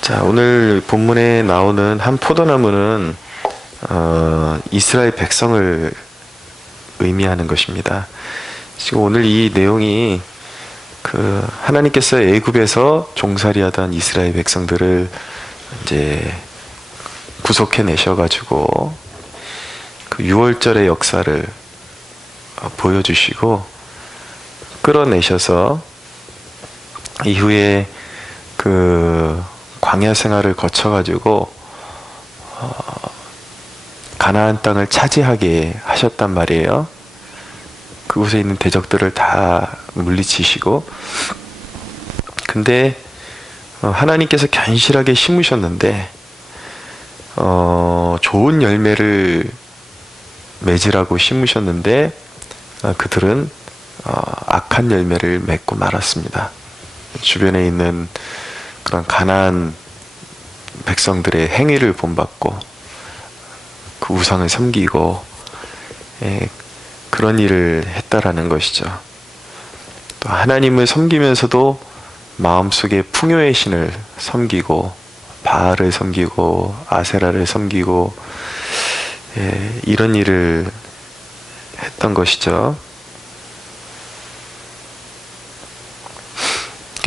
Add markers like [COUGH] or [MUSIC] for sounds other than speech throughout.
자, 오늘 본문에 나오는 한 포도나무는 어, 이스라엘 백성을 의미하는 것입니다. 지금 오늘 이 내용이 그 하나님께서 애굽에서 종살이하던 이스라엘 백성들을 이제 구속해 내셔가지고 그 6월절의 역사를 어, 보여주시고 끌어내셔서 이후에 그 광야 생활을 거쳐가지고 어, 가나안 땅을 차지하게 하셨단 말이에요. 그곳에 있는 대적들을 다 물리치시고 근데 어, 하나님께서 견실하게 심으셨는데 어, 좋은 열매를 맺으라고 심으셨는데 어, 그들은 어, 악한 열매를 맺고 말았습니다. 주변에 있는 그런 가난 백성들의 행위를 본받고 그 우상을 섬기고 예, 그런 일을 했다라는 것이죠. 또 하나님을 섬기면서도 마음속에 풍요의 신을 섬기고 바알을 섬기고 아세라를 섬기고 예, 이런 일을 했던 것이죠.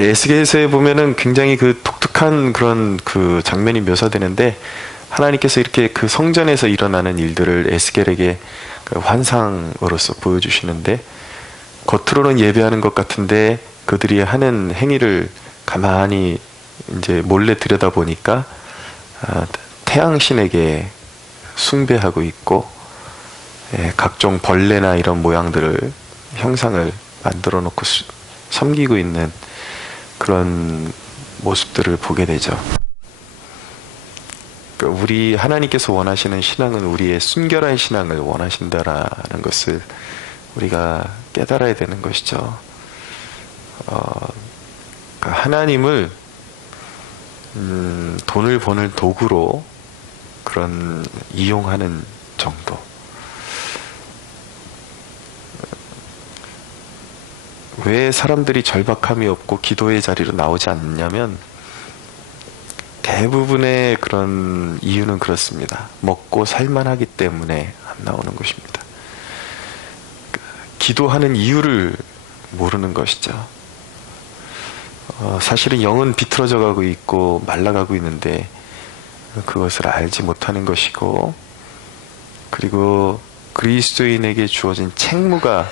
에스겔서에 보면은 굉장히 그 독특한 그런 그 장면이 묘사되는데 하나님께서 이렇게 그 성전에서 일어나는 일들을 에스겔에게 그 환상으로서 보여주시는데 겉으로는 예배하는 것 같은데 그들이 하는 행위를 가만히 이제 몰래 들여다 보니까 아, 태양신에게 숭배하고 있고 예, 각종 벌레나 이런 모양들을 형상을 만들어 놓고 섬기고 있는 그런 모습들을 보게 되죠. 그러니까 우리 하나님께서 원하시는 신앙은 우리의 순결한 신앙을 원하신다라는 것을 우리가 깨달아야 되는 것이죠. 어, 그러니까 하나님을 음, 돈을 버는 도구로 그런 이용하는 정도. 왜 사람들이 절박함이 없고 기도의 자리로 나오지 않냐면 대부분의 그런 이유는 그렇습니다. 먹고 살만하기 때문에 안 나오는 것입니다. 기도하는 이유를 모르는 것이죠. 어, 사실은 영은 비틀어져 가고 있고 말라가고 있는데 그것을 알지 못하는 것이고 그리고 그리스도인에게 주어진 책무가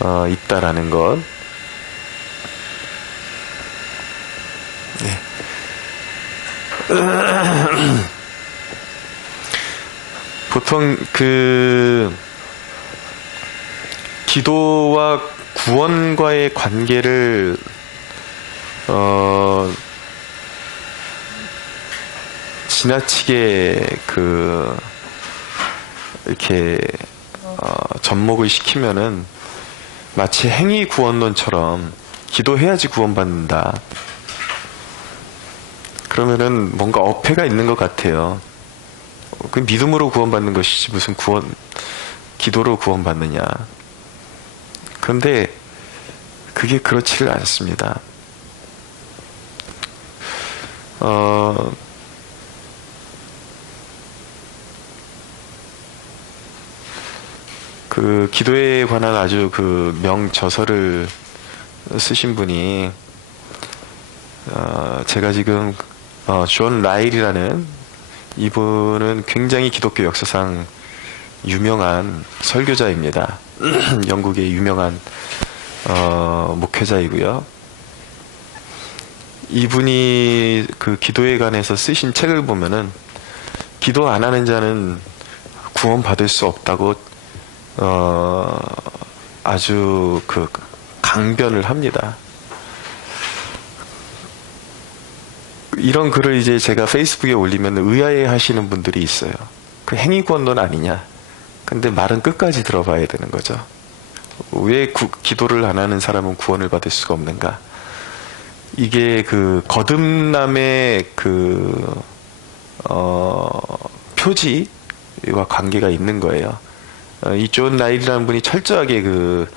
어, 있다라는 것. 네. 보통 그 기도와 구원과의 관계를 어 지나치게 그 이렇게 어 접목을 시키면은 마치 행위 구원론처럼 기도해야지 구원받는다. 그러면은 뭔가 어폐가 있는 것 같아요. 그 믿음으로 구원받는 것이지 무슨 구원, 기도로 구원받느냐. 그런데 그게 그렇지를 않습니다. 어, 그 기도에 관한 아주 그 명저서를 쓰신 분이 어, 제가 지금 어, 존 라일이라는 이분은 굉장히 기독교 역사상 유명한 설교자입니다. [CLEARS THROAT] 영국의 유명한 어, 목회자이고요. 이분이 그 기도에 관해서 쓰신 책을 보면은 기도 안 하는 자는 구원 받을 수 없다고 어, 아주 그 강변을 합니다. 이런 글을 이제 제가 페이스북에 올리면 의아해 하시는 분들이 있어요. 그 행위권론 아니냐. 근데 말은 끝까지 들어봐야 되는 거죠. 왜 구, 기도를 안 하는 사람은 구원을 받을 수가 없는가? 이게 그 거듭남의 그, 어, 표지와 관계가 있는 거예요. 어, 이존 라일이라는 분이 철저하게 그,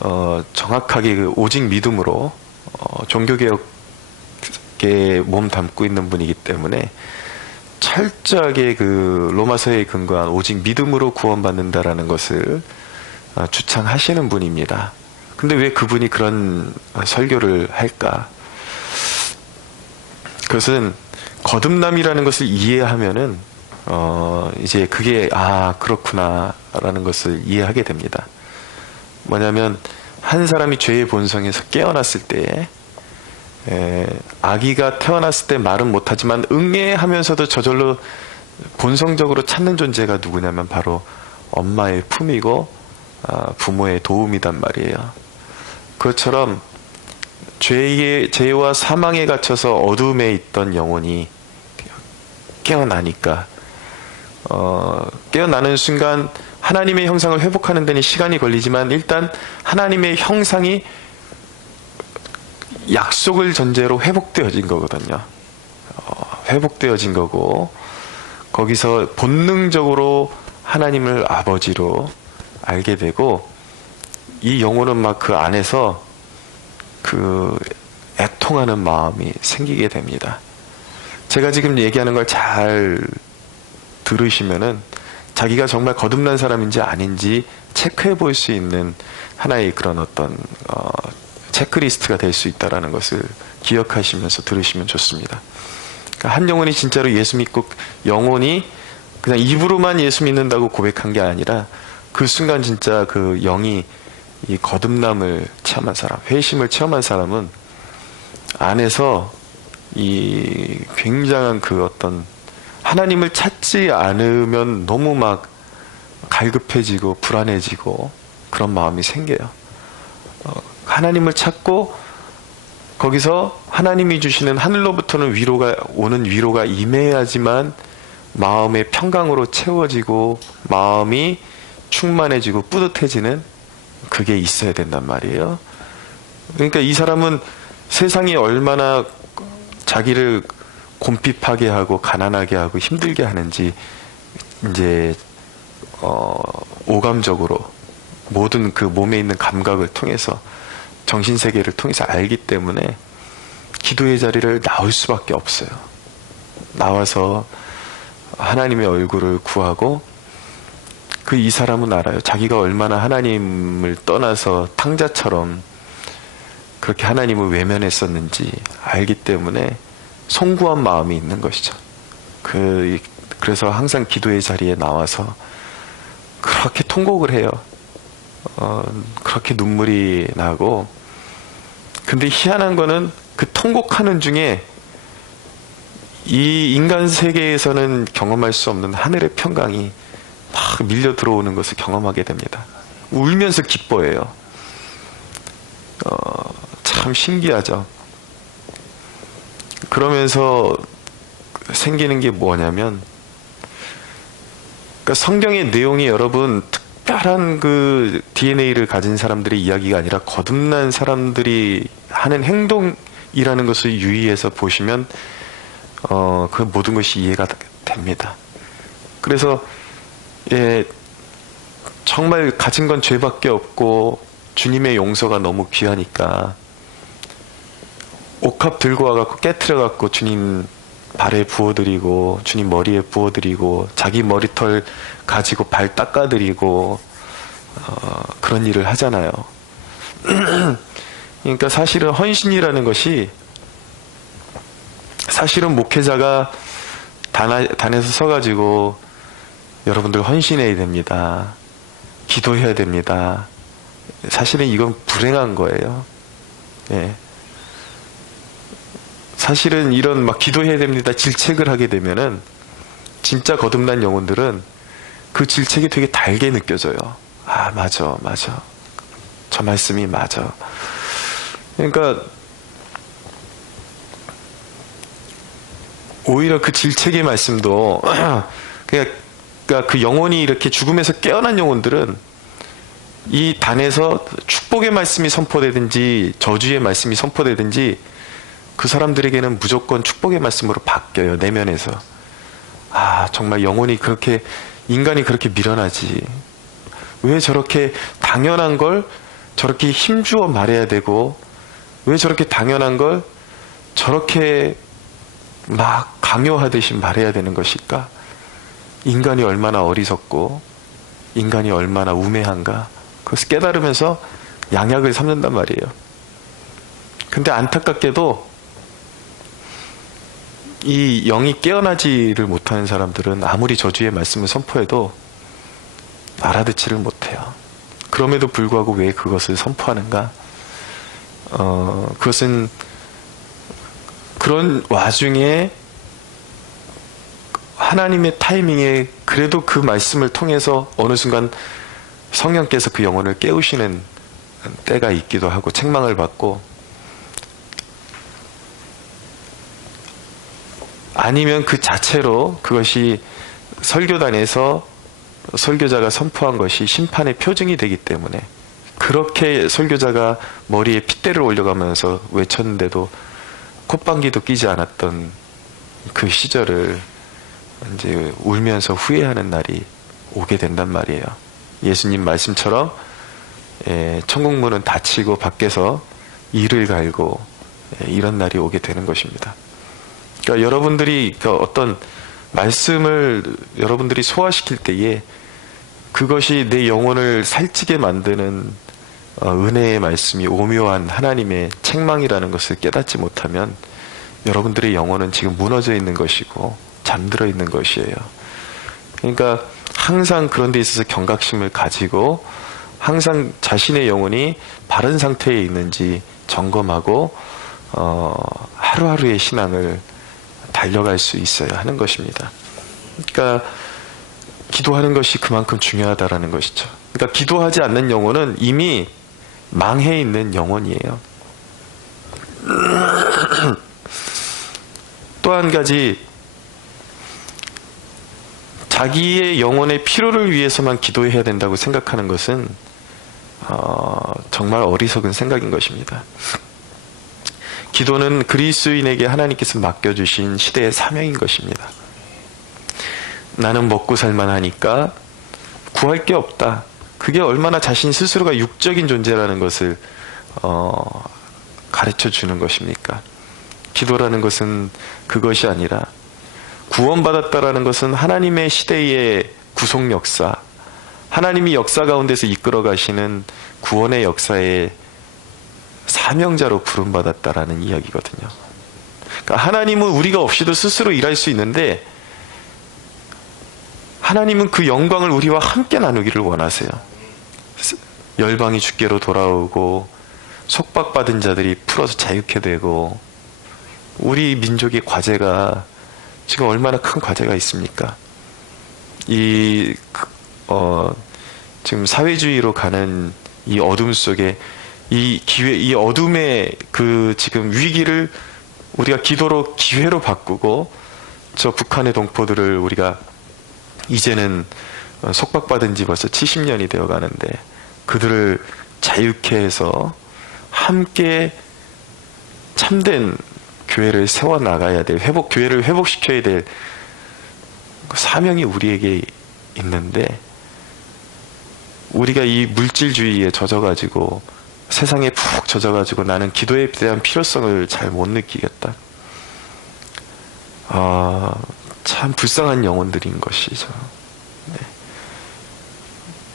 어, 정확하게 그 오직 믿음으로 어, 종교개혁에 몸 담고 있는 분이기 때문에 철저하게 그 로마서에 근거한 오직 믿음으로 구원받는다라는 것을 어, 주창하시는 분입니다. 근데 왜 그분이 그런 설교를 할까? 그것은 거듭남이라는 것을 이해하면은 어 이제 그게 아 그렇구나라는 것을 이해하게 됩니다. 뭐냐면 한 사람이 죄의 본성에서 깨어났을 때 에, 아기가 태어났을 때 말은 못하지만 응애하면서도 저절로 본성적으로 찾는 존재가 누구냐면 바로 엄마의 품이고 아, 부모의 도움이단 말이에요. 그것처럼 죄의 죄와 사망에 갇혀서 어둠에 있던 영혼이 깨어나니까 어, 깨어나는 순간 하나님의 형상을 회복하는 데는 시간이 걸리지만 일단 하나님의 형상이 약속을 전제로 회복되어진 거거든요. 어, 회복되어진 거고 거기서 본능적으로 하나님을 아버지로 알게 되고 이 영혼은 막 그 안에서 그 애통하는 마음이 생기게 됩니다. 제가 지금 얘기하는 걸 잘 들으시면은 자기가 정말 거듭난 사람인지 아닌지 체크해 볼 수 있는 하나의 그런 어떤 어, 체크리스트가 될 수 있다라는 것을 기억하시면서 들으시면 좋습니다. 그러니까 한 영혼이 진짜로 예수 믿고 영혼이 그냥 입으로만 예수 믿는다고 고백한 게 아니라 그 순간 진짜 그 영이 이 거듭남을 체험한 사람, 회심을 체험한 사람은 안에서 이 굉장한 그 어떤 하나님을 찾지 않으면 너무 막 갈급해지고 불안해지고 그런 마음이 생겨요. 어, 하나님을 찾고 거기서 하나님이 주시는 하늘로부터는 위로가 오는 위로가 임해야지만 마음의 평강으로 채워지고 마음이 충만해지고 뿌듯해지는 그게 있어야 된단 말이에요. 그러니까 이 사람은 세상이 얼마나 자기를 곰핍하게 하고 가난하게 하고 힘들게 하는지 이제 어 오감적으로 모든 그 몸에 있는 감각을 통해서 정신 세계를 통해서 알기 때문에 기도의 자리를 나올 수밖에 없어요. 나와서 하나님의 얼굴을 구하고 그 이 사람은 알아요. 자기가 얼마나 하나님을 떠나서 탕자처럼 그렇게 하나님을 외면했었는지 알기 때문에 송구한 마음이 있는 것이죠. 그, 그래서 항상 기도의 자리에 나와서 그렇게 통곡을 해요. 어, 그렇게 눈물이 나고. 근데 희한한 거는 그 통곡하는 중에 이 인간 세계에서는 경험할 수 없는 하늘의 평강이 막 밀려 들어오는 것을 경험하게 됩니다. 울면서 기뻐해요. 어, 참 신기하죠. 그러면서 생기는 게 뭐냐면, 그러니까 성경의 내용이 여러분 특별한 그 DNA를 가진 사람들의 이야기가 아니라 거듭난 사람들이 하는 행동이라는 것을 유의해서 보시면 어, 그 모든 것이 이해가 됩니다. 그래서 예, 정말 가진 건 죄밖에 없고 주님의 용서가 너무 귀하니까 옥합 들고 와갖고 깨트려갖고 주님 발에 부어드리고 주님 머리에 부어드리고 자기 머리털 가지고 발 닦아드리고 어, 그런 일을 하잖아요. [CLEARS THROAT] 그러니까 사실은 헌신이라는 것이 사실은 목회자가 단, 단에서 서가지고 여러분들 헌신해야 됩니다. 기도해야 됩니다. 사실은 이건 불행한 거예요. 예. 사실은 이런 막 기도해야 됩니다. 질책을 하게 되면은 진짜 거듭난 영혼들은 그 질책이 되게 달게 느껴져요. 아, 맞아, 맞아. 저 말씀이 맞아. 그러니까 오히려 그 질책의 말씀도 [CLEARS THROAT] 그러니까 그 영혼이 이렇게 죽음에서 깨어난 영혼들은 이 단에서 축복의 말씀이 선포되든지 저주의 말씀이 선포되든지 그 사람들에게는 무조건 축복의 말씀으로 바뀌어요 내면에서 아 정말 영혼이 그렇게 인간이 그렇게 미련하지 왜 저렇게 당연한 걸 저렇게 힘주어 말해야 되고 왜 저렇게 당연한 걸 저렇게 막 강요하듯이 말해야 되는 것일까? 인간이 얼마나 어리석고 인간이 얼마나 우매한가 그것을 깨달으면서 양약을 삼는단 말이에요. 근데 안타깝게도 이 영이 깨어나지를 못하는 사람들은 아무리 저주의 말씀을 선포해도 알아듣지를 못해요. 그럼에도 불구하고 왜 그것을 선포하는가? 어, 그것은 그런 와중에 하나님의 타이밍에 그래도 그 말씀을 통해서 어느 순간 성령께서 그 영혼을 깨우시는 때가 있기도 하고 책망을 받고 아니면 그 자체로 그것이 설교단에서 설교자가 선포한 것이 심판의 표징이 되기 때문에 그렇게 설교자가 머리에 핏대를 올려가면서 외쳤는데도 콧방귀도 끼지 않았던 그 시절을 이제 울면서 후회하는 날이 오게 된단 말이에요. 예수님 말씀처럼 예, 천국문은 닫히고 밖에서 이를 갈고 예, 이런 날이 오게 되는 것입니다. 그러니까 여러분들이 그 어떤 말씀을 여러분들이 소화시킬 때에 그것이 내 영혼을 살찌게 만드는 어, 은혜의 말씀이 오묘한 하나님의 책망이라는 것을 깨닫지 못하면 여러분들의 영혼은 지금 무너져 있는 것이고 잠들어 있는 것이에요. 그러니까 항상 그런 데 있어서 경각심을 가지고 항상 자신의 영혼이 바른 상태에 있는지 점검하고 어, 하루하루의 신앙을 달려갈 수 있어야 하는 것입니다. 그러니까 기도하는 것이 그만큼 중요하다라는 것이죠. 그러니까 기도하지 않는 영혼은 이미 망해 있는 영혼이에요. [CLEARS THROAT] 또 한 가지 자기의 영혼의 필요를 위해서만 기도해야 된다고 생각하는 것은 어, 정말 어리석은 생각인 것입니다. 기도는 그리스인에게 하나님께서 맡겨주신 시대의 사명인 것입니다. 나는 먹고 살만하니까 구할 게 없다. 그게 얼마나 자신 스스로가 육적인 존재라는 것을 어, 가르쳐 주는 것입니까? 기도라는 것은 그것이 아니라 구원받았다라는 것은 하나님의 시대의 구속 역사, 하나님이 역사 가운데서 이끌어 가시는 구원의 역사의 사명자로 부름받았다라는 이야기거든요. 그러니까 하나님은 우리가 없이도 스스로 일할 수 있는데 하나님은 그 영광을 우리와 함께 나누기를 원하세요. 열방이 주께로 돌아오고 속박받은 자들이 풀어서 자유케 되고 우리 민족의 과제가 지금 얼마나 큰 과제가 있습니까? 이, 어, 지금 사회주의로 가는 이 어둠 속에 이 기회, 이 어둠의 그 지금 위기를 우리가 기도로 기회로 바꾸고 저 북한의 동포들을 우리가 이제는 어, 속박받은 지 벌써 70년이 되어 가는데 그들을 자유케 해서 함께 참된 교회를 세워 나가야 될 회복 교회를 회복시켜야 될그 사명이 우리에게 있는데 우리가 이 물질주의에 젖어 가지고 세상에 푹 젖어가지고 나는 기도에 대한 필요성을 잘 못 느끼겠다. 아, 참 불쌍한 영혼들인 것이죠. 네.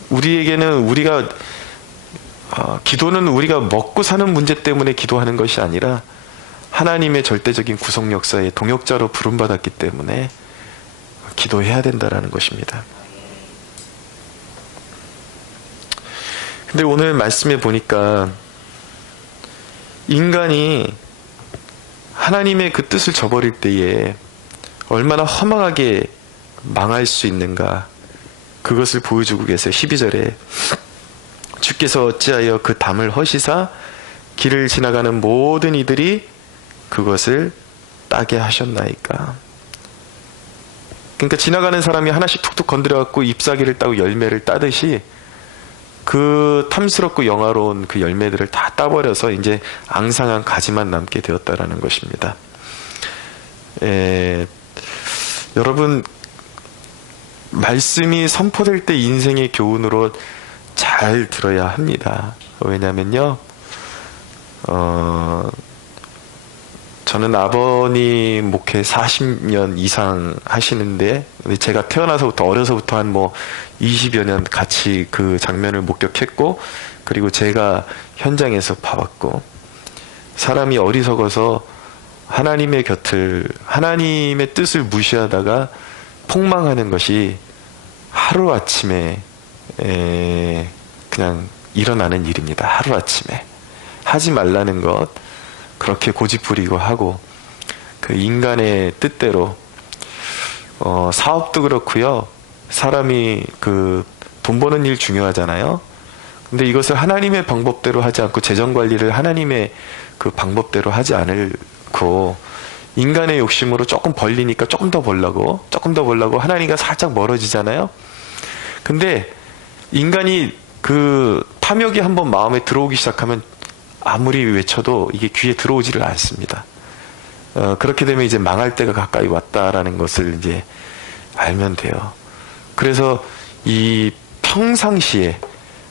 우리에게는 우리가 어, 기도는 우리가 먹고 사는 문제 때문에 기도하는 것이 아니라 하나님의 절대적인 구속 역사의 동역자로 부름받았기 때문에 기도해야 된다라는 것입니다. 근데 오늘 말씀에 보니까 인간이 하나님의 그 뜻을 저버릴 때에 얼마나 허망하게 망할 수 있는가 그것을 보여주고 계세요. 12절에 주께서 어찌하여 그 담을 허시사 길을 지나가는 모든 이들이 그것을 따게 하셨나이까. 그러니까 지나가는 사람이 하나씩 툭툭 건드려 갖고 잎사귀를 따고 열매를 따듯이 그 탐스럽고 영화로운 그 열매들을 다 따버려서 이제 앙상한 가지만 남게 되었다라는 것입니다. 에, 여러분 말씀이 선포될 때 인생의 교훈으로 잘 들어야 합니다. 왜냐면요. 어, 저는 아버님 목회 40년 이상 하시는데 제가 태어나서부터 어려서부터 한 뭐 20여 년 같이 그 장면을 목격했고 그리고 제가 현장에서 봐왔고 사람이 어리석어서 하나님의 곁을 하나님의 뜻을 무시하다가 폭망하는 것이 하루 아침에 에, 그냥 일어나는 일입니다. 하루 아침에 하지 말라는 것 그렇게 고집부리고 하고 그 인간의 뜻대로 어, 사업도 그렇고요. 사람이 그 돈 버는 일 중요하잖아요. 근데 이것을 하나님의 방법대로 하지 않고 재정 관리를 하나님의 그 방법대로 하지 않고 인간의 욕심으로 조금 벌리니까 조금 더 벌라고 조금 더 벌라고 하나님과 살짝 멀어지잖아요. 근데 인간이 그 탐욕이 한번 마음에 들어오기 시작하면 아무리 외쳐도 이게 귀에 들어오지를 않습니다. 어, 그렇게 되면 이제 망할 때가 가까이 왔다라는 것을 이제 알면 돼요. 그래서 이 평상시에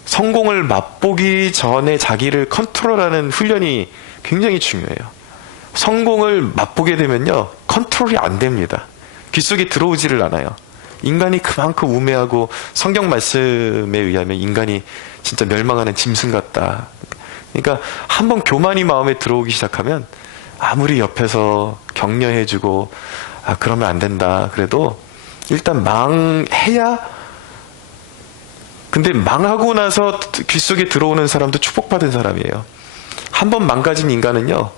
성공을 맛보기 전에 자기를 컨트롤하는 훈련이 굉장히 중요해요. 성공을 맛보게 되면요, 컨트롤이 안 됩니다. 귀 속에 들어오지를 않아요. 인간이 그만큼 우매하고 성경 말씀에 의하면 인간이 진짜 멸망하는 짐승 같다. 그러니까 한번 교만이 마음에 들어오기 시작하면 아무리 옆에서 격려해주고 아 그러면 안 된다. 그래도 일단 망해야 근데 망하고 나서 귀 속에 들어오는 사람도 축복받은 사람이에요. 한번 망가진 인간은요,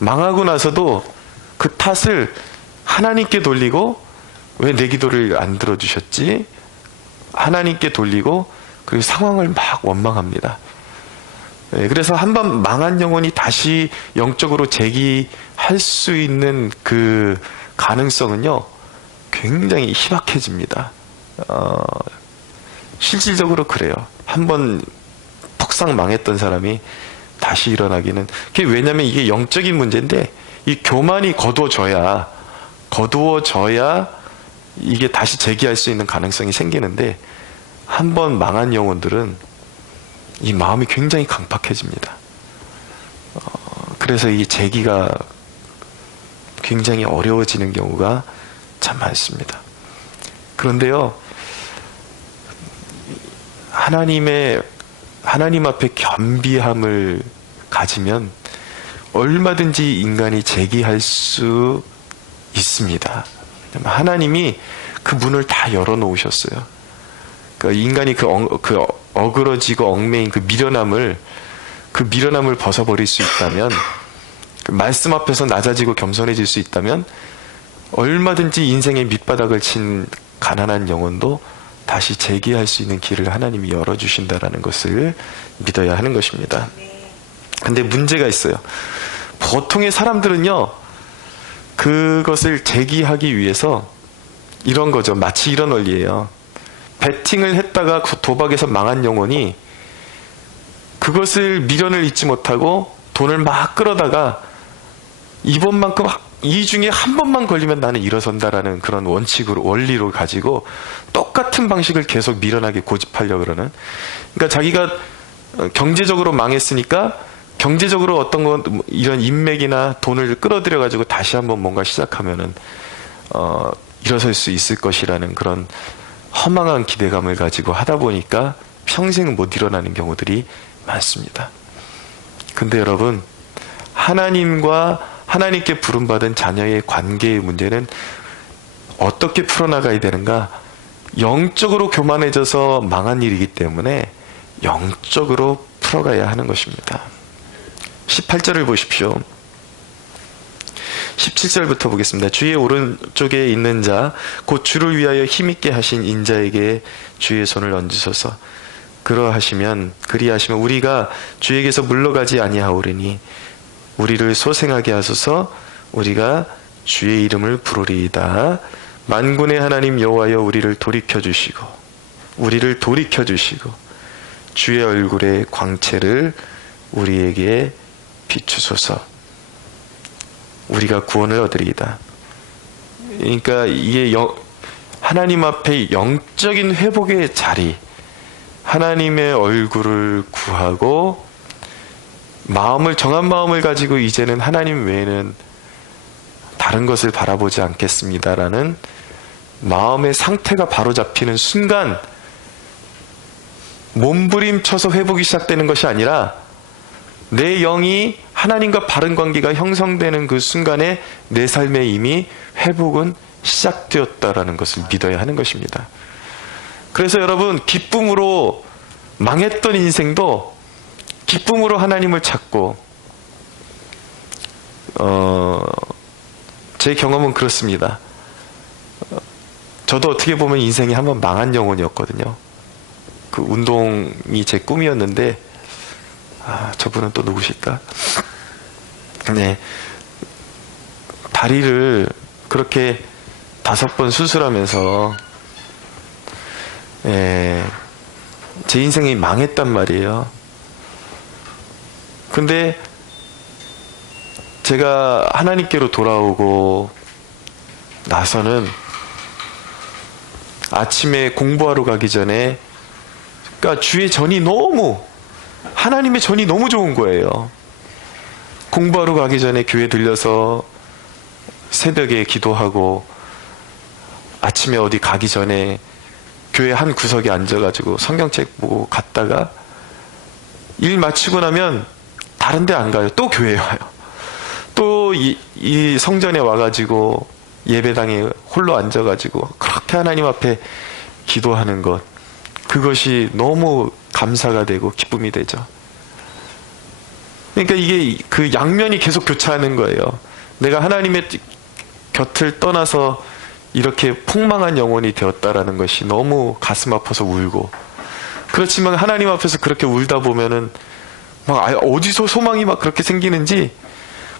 망하고 나서도 그 탓을 하나님께 돌리고, 왜 내 기도를 안 들어주셨지? 하나님께 돌리고, 그 상황을 막 원망합니다. 네, 그래서 한 번 망한 영혼이 다시 영적으로 재기할 수 있는 그 가능성은요, 굉장히 희박해집니다. 어, 실질적으로 그래요. 한번 퍽상 망했던 사람이 다시 일어나기는 그게 왜냐면 이게 영적인 문제인데 이 교만이 거두어져야 거두어져야 이게 다시 재기할 수 있는 가능성이 생기는데 한 번 망한 영혼들은 이 마음이 굉장히 강팍해집니다. 어, 그래서 이 재기가 굉장히 어려워지는 경우가 참 많습니다. 그런데요, 하나님의 하나님 앞에 겸비함을 가지면 얼마든지 인간이 제기할 수 있습니다. 하나님이 그 문을 다 열어 놓으셨어요. 그러니까 인간이 그, 어, 그 어그러지고 얽매인 그 미련함을 그 미련함을 벗어버릴 수 있다면 그 말씀 앞에서 낮아지고 겸손해질 수 있다면 얼마든지 인생의 밑바닥을 친 가난한 영혼도 다시 재기할 수 있는 길을 하나님이 열어주신다라는 것을 믿어야 하는 것입니다. 근데 문제가 있어요. 보통의 사람들은요, 그것을 재기하기 위해서 이런 거죠. 마치 이런 원리예요. 베팅을 했다가 그 도박에서 망한 영혼이 그것을 미련을 잊지 못하고 돈을 막 끌어다가 이번만큼 이 중에 한 번만 걸리면 나는 일어선다라는 그런 원칙으로 원리로 가지고 똑같은 방식을 계속 미련하게 고집하려 그러는. 그러니까 자기가 경제적으로 망했으니까 경제적으로 어떤 건 이런 인맥이나 돈을 끌어들여 가지고 다시 한번 뭔가 시작하면은 어 일어설 수 있을 것이라는 그런 허망한 기대감을 가지고 하다 보니까 평생 못 일어나는 경우들이 많습니다. 근데 여러분 하나님과 하나님께 부름받은 자녀의 관계의 문제는 어떻게 풀어나가야 되는가? 영적으로 교만해져서 망한 일이기 때문에 영적으로 풀어가야 하는 것입니다. 18절을 보십시오. 17절부터 보겠습니다. 주의 오른쪽에 있는 자, 곧 주를 위하여 힘있게 하신 인자에게 주의 손을 얹으소서. 그러하시면, 그리하시면 우리가 주에게서 물러가지 아니하오리니 우리를 소생하게 하소서 우리가 주의 이름을 부르리이다. 만군의 하나님 여호와여 우리를 돌이켜 주시고 우리를 돌이켜 주시고 주의 얼굴의 광채를 우리에게 비추소서. 우리가 구원을 얻으리이다. 그러니까 이게 영, 하나님 앞에 영적인 회복의 자리, 하나님의 얼굴을 구하고 마음을 정한 마음을 가지고 이제는 하나님 외에는 다른 것을 바라보지 않겠습니다라는 마음의 상태가 바로 잡히는 순간 몸부림쳐서 회복이 시작되는 것이 아니라 내 영이 하나님과 바른 관계가 형성되는 그 순간에 내 삶에 이미 회복은 시작되었다라는 것을 믿어야 하는 것입니다. 그래서 여러분 기쁨으로 망했던 인생도 기쁨으로 하나님을 찾고 어, 제 경험은 그렇습니다. 어, 저도 어떻게 보면 인생이 한번 망한 영혼이었거든요. 그 운동이 제 꿈이었는데 아, 저분은 또 누구실까? 네. 다리를 그렇게 다섯 번 수술하면서 예, 제 인생이 망했단 말이에요. 근데 제가 하나님께로 돌아오고 나서는 아침에 공부하러 가기 전에 그러니까 주의 전이 너무 하나님의 전이 너무 좋은 거예요. 공부하러 가기 전에 교회 들려서 새벽에 기도하고 아침에 어디 가기 전에 교회 한 구석에 앉아가지고 성경책 보고 갔다가 일 마치고 나면 다른 데 안 가요. 또 교회 와요. 또 이, 이 성전에 와가지고 예배당에 홀로 앉아가지고 그렇게 하나님 앞에 기도하는 것. 그것이 너무 감사가 되고 기쁨이 되죠. 그러니까 이게 그 양면이 계속 교차하는 거예요. 내가 하나님의 곁을 떠나서 이렇게 폭망한 영혼이 되었다라는 것이 너무 가슴 아파서 울고 그렇지만 하나님 앞에서 그렇게 울다 보면은 막 아, 어디서 소망이 막 그렇게 생기는지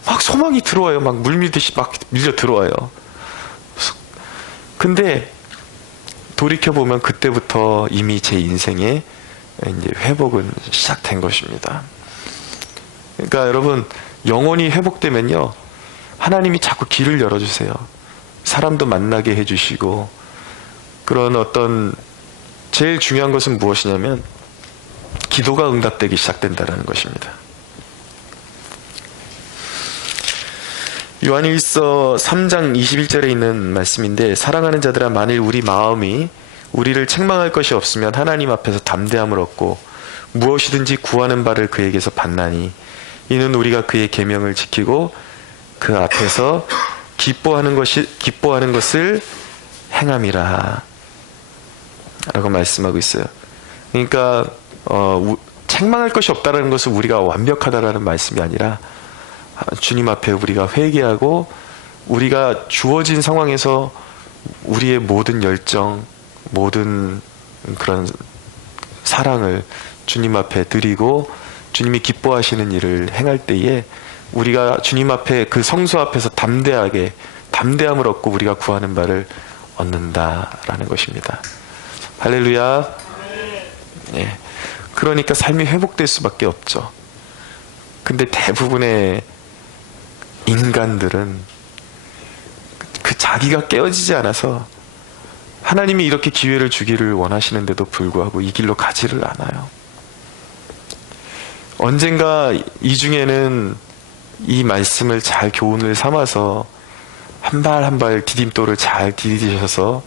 막 소망이 들어와요. 막 물밀듯이 막 밀려 들어와요. 근데 돌이켜 보면 그때부터 이미 제 인생에 이제 회복은 시작된 것입니다. 그러니까 여러분 영혼이 회복되면요 하나님이 자꾸 길을 열어주세요. 사람도 만나게 해주시고 그런 어떤 제일 중요한 것은 무엇이냐면 기도가 응답되기 시작된다는 것입니다. 요한일서 3장 21절에 있는 말씀인데 사랑하는 자들아 만일 우리 마음이 우리를 책망할 것이 없으면 하나님 앞에서 담대함을 얻고 무엇이든지 구하는 바를 그에게서 받나니 이는 우리가 그의 계명을 지키고 그 앞에서 기뻐하는 것이 기뻐하는 것을 행함이라 라고 말씀하고 있어요. 그러니까 어, 책망할 것이 없다라는 것은 우리가 완벽하다라는 말씀이 아니라 주님 앞에 우리가 회개하고 우리가 주어진 상황에서 우리의 모든 열정, 모든 그런 사랑을 주님 앞에 드리고 주님이 기뻐하시는 일을 행할 때에 우리가 주님 앞에 그 성소 앞에서 담대하게 담대함을 얻고 우리가 구하는 바를 얻는다라는 것입니다. 할렐루야. 네. 그러니까 삶이 회복될 수밖에 없죠. 근데 대부분의 인간들은 그 자기가 깨어지지 않아서 하나님이 이렇게 기회를 주기를 원하시는데도 불구하고 이 길로 가지를 않아요. 언젠가 이 중에는 이 말씀을 잘 교훈을 삼아서 한 발 한 발 디딤돌을 잘 디디셔서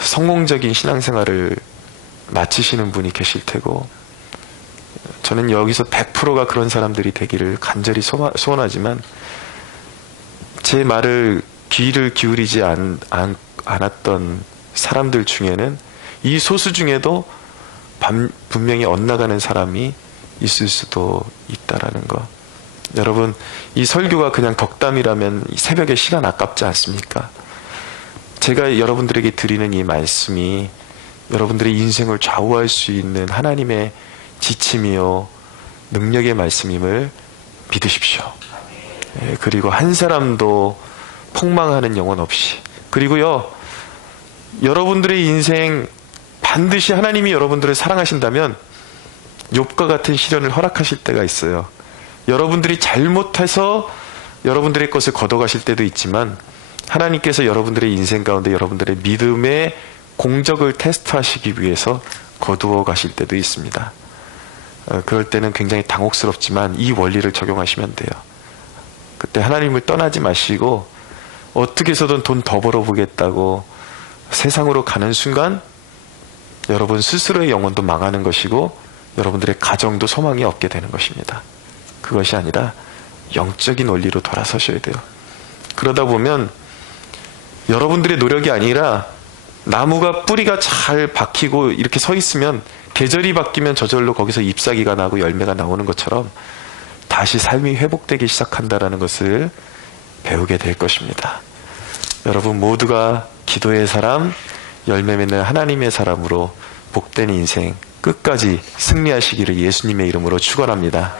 성공적인 신앙생활을 마치시는 분이 계실 테고 저는 여기서 100%가 그런 사람들이 되기를 간절히 소원하지만 제 말을 귀를 기울이지 않, 않, 않았던 사람들 중에는 이 소수 중에도 분명히 엇나가는 사람이 있을 수도 있다라는 것. 여러분, 이 설교가 그냥 덕담이라면 새벽에 시간 아깝지 않습니까? 제가 여러분들에게 드리는 이 말씀이 여러분들의 인생을 좌우할 수 있는 하나님의 지침이요, 능력의 말씀임을 믿으십시오. 예, 그리고 한 사람도 폭망하는 영혼 없이. 그리고요, 여러분들의 인생 반드시 하나님이 여러분들을 사랑하신다면 욥과 같은 시련을 허락하실 때가 있어요. 여러분들이 잘못해서 여러분들의 것을 걷어가실 때도 있지만 하나님께서 여러분들의 인생 가운데 여러분들의 믿음의 공적을 테스트하시기 위해서 거두어 가실 때도 있습니다. 어, 그럴 때는 굉장히 당혹스럽지만 이 원리를 적용하시면 돼요. 그때 하나님을 떠나지 마시고 어떻게 해서든 돈 더 벌어보겠다고 세상으로 가는 순간 여러분 스스로의 영혼도 망하는 것이고 여러분들의 가정도 소망이 없게 되는 것입니다. 그것이 아니라 영적인 원리로 돌아서셔야 돼요. 그러다 보면 여러분들의 노력이 아니라 나무가 뿌리가 잘 박히고 이렇게 서 있으면 계절이 바뀌면 저절로 거기서 잎사귀가 나고 열매가 나오는 것처럼 다시 삶이 회복되기 시작한다라는 것을 배우게 될 것입니다. 여러분 모두가 기도의 사람, 열매 맺는 하나님의 사람으로 복된 인생 끝까지 승리하시기를 예수님의 이름으로 축원합니다.